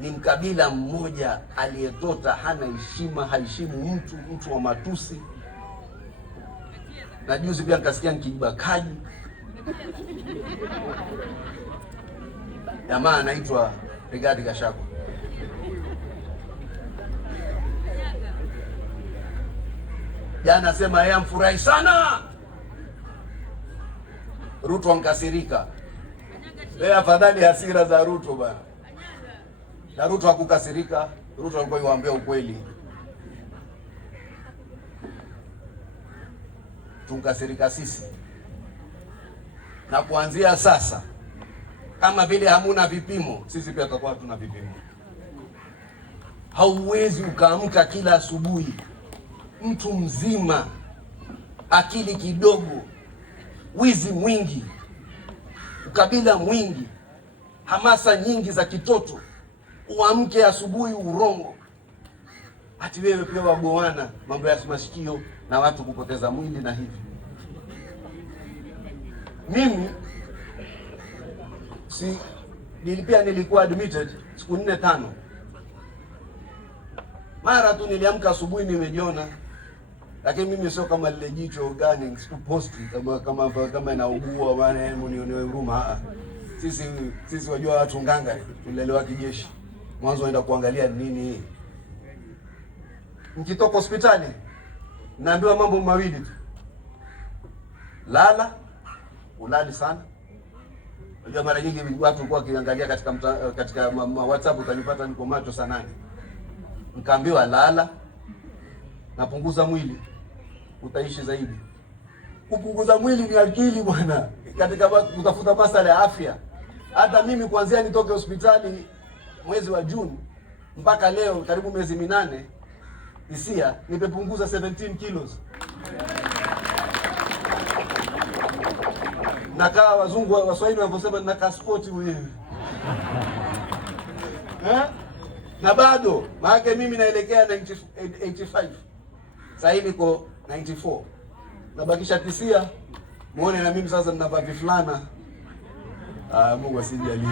ni mkabila mmoja aliyetota, hana heshima, haheshimu mtu wa matusi. Na juzi pia nikasikia nikibakaji. Jamaa anaitwa Rigathi Gachagua. Jana sema yeye amfurahi sana Ruto ankasirika. Afadhali hasira za Ruto bana. Na Ruto hakukasirika, Ruto alikuwa yuambia ukweli. Tunkasirika sisi. Na kuanzia sasa, kama vile hamuna vipimo, sisi pia tutakuwa tuna vipimo. Hauwezi ukaamka kila asubuhi mtu mzima, akili kidogo, wizi mwingi, ukabila mwingi, hamasa nyingi za kitoto, uamke asubuhi urongo, ati wewe pia wagoana mambo ya mashikio na watu kupoteza mwili na hivi. Mimi nilikuwa admitted siku 4-5. Mara tu niliamka asubuhi nimejiona, lakini mimi sio kama lile jicho gani sikuposti kama inaugua bwana, nione huruma. Sisi wajua watu nganga, tulelewa kijeshi. Mwanzo naenda kuangalia nini. Nikitoka hospitali naambiwa mambo mawili tu. Lala, ulali sana. Unajua mara nyingi watu walikuwa wakiangalia katika WhatsApp, utanipata niko macho saa 8. Nikaambiwa lala, napunguza mwili, utaishi zaidi. Kupunguza mwili ni akili bwana, katika kutafuta masuala ya afya. Hata mimi kuanzia nitoke hospitali mwezi wa Juni mpaka leo karibu miezi 8 hisia nimepunguza 17 kilos. Nakaa wazungu Waswahili wanaposema ninakaa spoti wewe. Na bado maana mimi naelekea 85. Sasa hivi niko 94. Nabakisha 9. Muone na mimi sasa ninavaa vifulana. Mungu asijalie.